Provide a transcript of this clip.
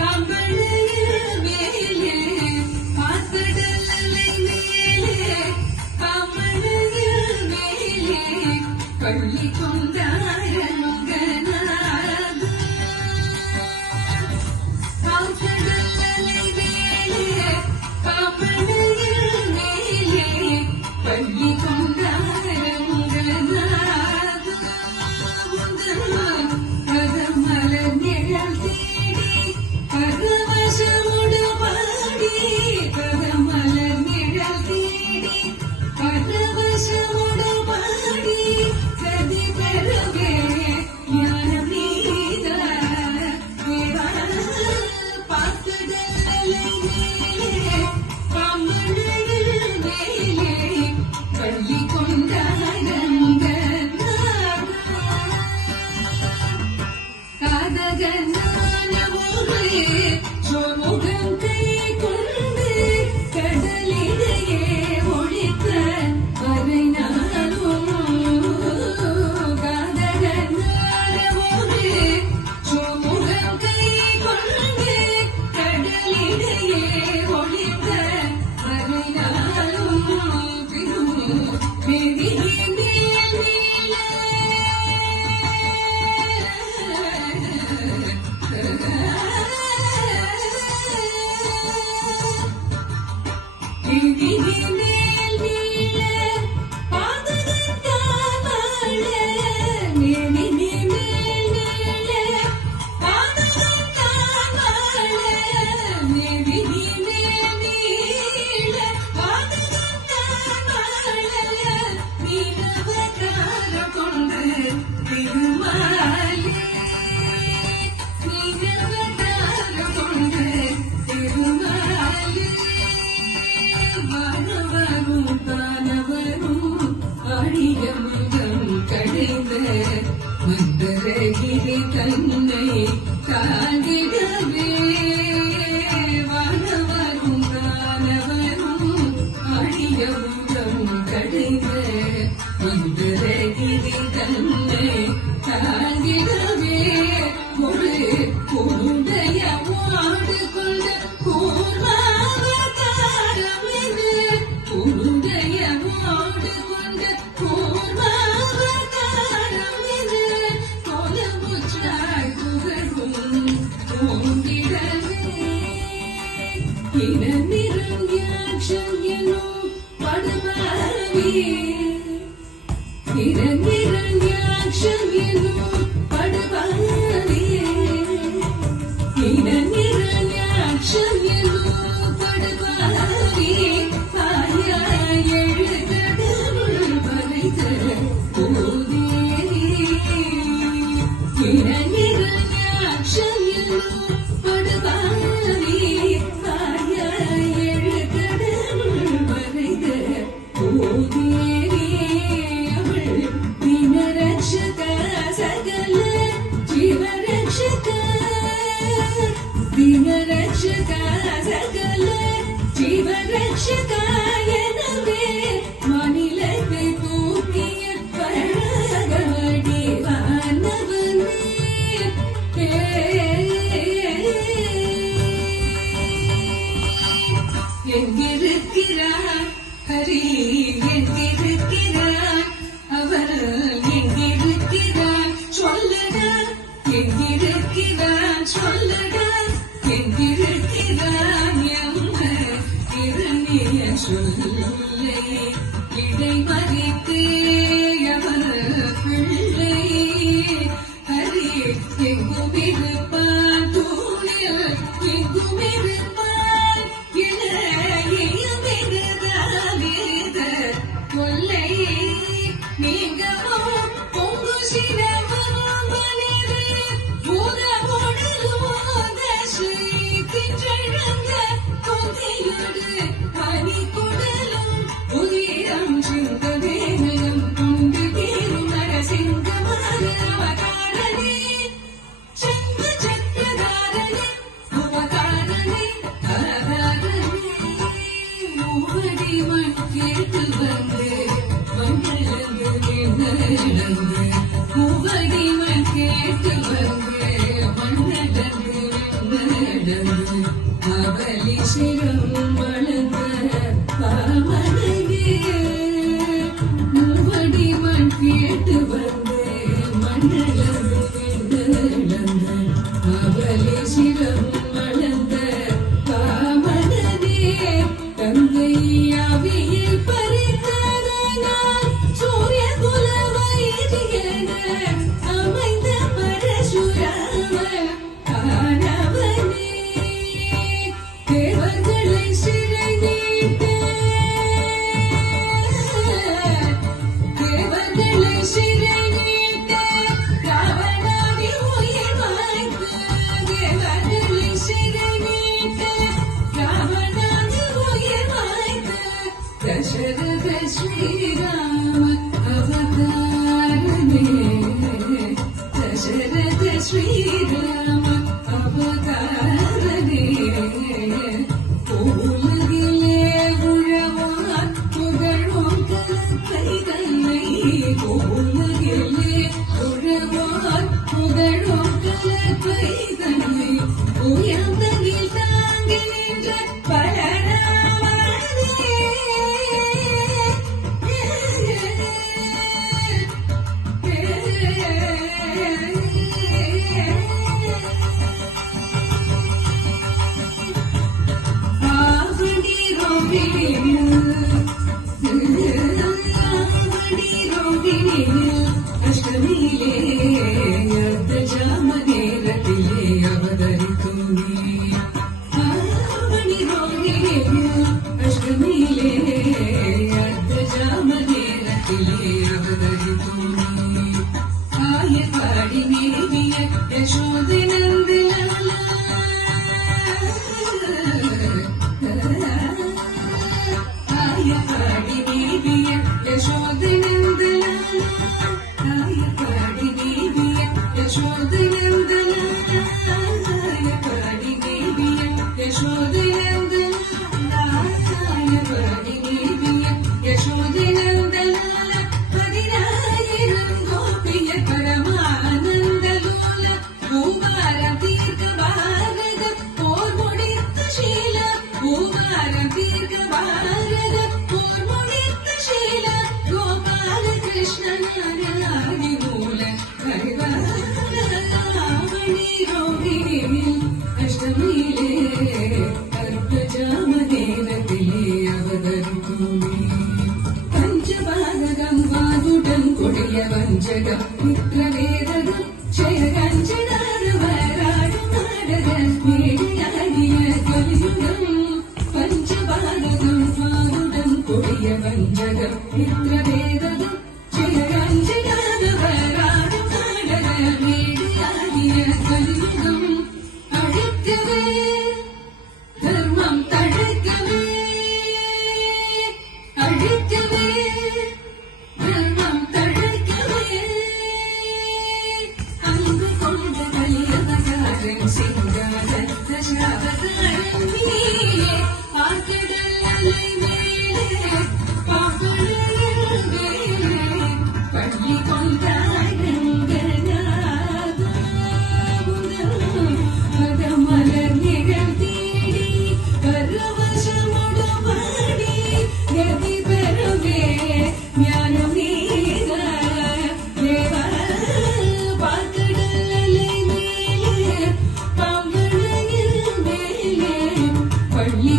பாம்படையில் மேலே மந்தரகிரி தன்னை தாங்கிடவே வானவரும் தானவரும் ஆடிய முகம் கடிந்த மந்தரகிரி தன்னை தாங்கிடவே ஒரு உடைய வாடு கொண்ட கூர்மாவதாரம் இது உடைய வாடு கொண்ட கூர்மாவதாரம் இது கோலமுற்றாய் புகழும் ஓங்கிடவே இனநிறம் யாட்சம் எனும் படுபாவி இனநிறம் யாட்சம் எனும் படுபாவி இனநிறம் யாட்சம் எனும் படுபாவி ஆயாய் எழுதடவுள் வரைத்த போதேரி இனநிறம் யாட்சம் எனும் படுபாவி ஆயாய் எழுதடவுள் வரைத்த போதேரி அவள் தினரட்சக சகல ஜீவரட்சக தினரட்சக சகல ஜீவரட்சக எனவே மாநிலத்தை தூக்கிய பழகவடி வானவனே எங்கிருக்கிறார் ஹரி எங்கிருக்கிறார் அவர் எங்கிருக்கிறார் சொல்லடா எங்கிருக்கிறார் சொல்லடா எங்கிருக்கிறார் என்று இருநிய சொல்லை இடைமறித்து அவர் பிள்ளை ஹரி எங்கும் இருப்பார் தூணில் எங்கும் இருப்பார் இளையும் இருதாவேத கொல்லை நீங்கவும் பொங்கு சிரவனும் மனிதே பூதமோடலோத ஸ்ரீ தின்றழங்க கொதியோடு பனி குடலும் உதிரம் சிந்ததேனம் கொண்டு தீரும் நரசிங்கமான அவதாரணே சங்க சக்கரதாரணே உபகாரணே ஆதாரணே மூவடி மண் கேட்டு வந்து மண்ணிழந்து நிழந்து மூவடி மண் கேட்டு வந்து மண்ணிழந்து நிழந்து அவலி சிரம் வளர்ந்த பாவனே மூவடி மண் கேட்டு வந்து மண்ணிழந்து நிழந்து அவலி சிரம் வளர்ந்த பாவனே கங்கையாவியில் பறித்ததனால் சூரிய குல வைத்தியன அமைந்த பரசுராம ஆனவனே தேவர்களை சிறை நீட்ட അഷ്ടമിയിലെ ജാമനേരത്തിലെ അവതരിക്കും നീ അഷ്ടമിയിലെ ജാമനേരത്തിലെ അവതരിക്കും നീ ആയ പാടി നേടിയ യശോദനന്ദലാല ആയ പാടി നേടിയ യശോദനന്ദലാല ആയ പാടി നേടിയ യശോദനന്ദലാല ആയ പാടി നേടിയ യശോദനന്ദലാല ആയ പാടി നേടിയ യശോദനന്ദലാല പതിനായിരം ഗോപിയ പരമാനന്ദലോല പൂവാരം തീർക്ക ഭാരത പോർ മുടിത്ത ശീല പൂവാരം തീർക്ക ഭാരത പോർ മുടിത്ത ശീല ഗോപാല കൃഷ്ണനാരായണി മൂല ഹരിവാണി രോഹിണിയിൽ അഷ്ടമിയിലെ അർദ്ധജാമനേരത്തിലെ അവതരിക്കും നീ പഞ്ചപാദകം വാതുടം കൊടിയ വഞ്ചകം മിത്രവേദകം ക്ഷയകഞ്ചനാടുവരാടും നാടകം മേടിയാടിയ കലിയുഗം പഞ്ചപാദകം വാതുടം കൊടിയ വഞ്ചകം മിത്രവേദകം ക്ഷയകഞ്ചനാടുവരാടും നാടകം മേടിയാടിയ കലിയുഗം അഴിക്കവേ ധർമ്മം തടുക്കവേ അഴിക്കവേ ധർമ്മം തടുക്കവേ അമ്പ് കൊണ്ട് കലിയവതാരം സിംഗാരത്ത ശാവതാരം നീയെ ആർക്കടലൈ മേലെ പാപ്പടയിൽ മേലെ പള്ളി കൊണ്ടാരംഗനാഥ മലർ നിഴൽ തേടി പരവശമോട് പാടി ഗതി പെറുകേ ജ്ഞാനം നീത ദേവ പാർക്കടലൈ മേലെ പാമ്പടയിൽ മേലെ പള്ളി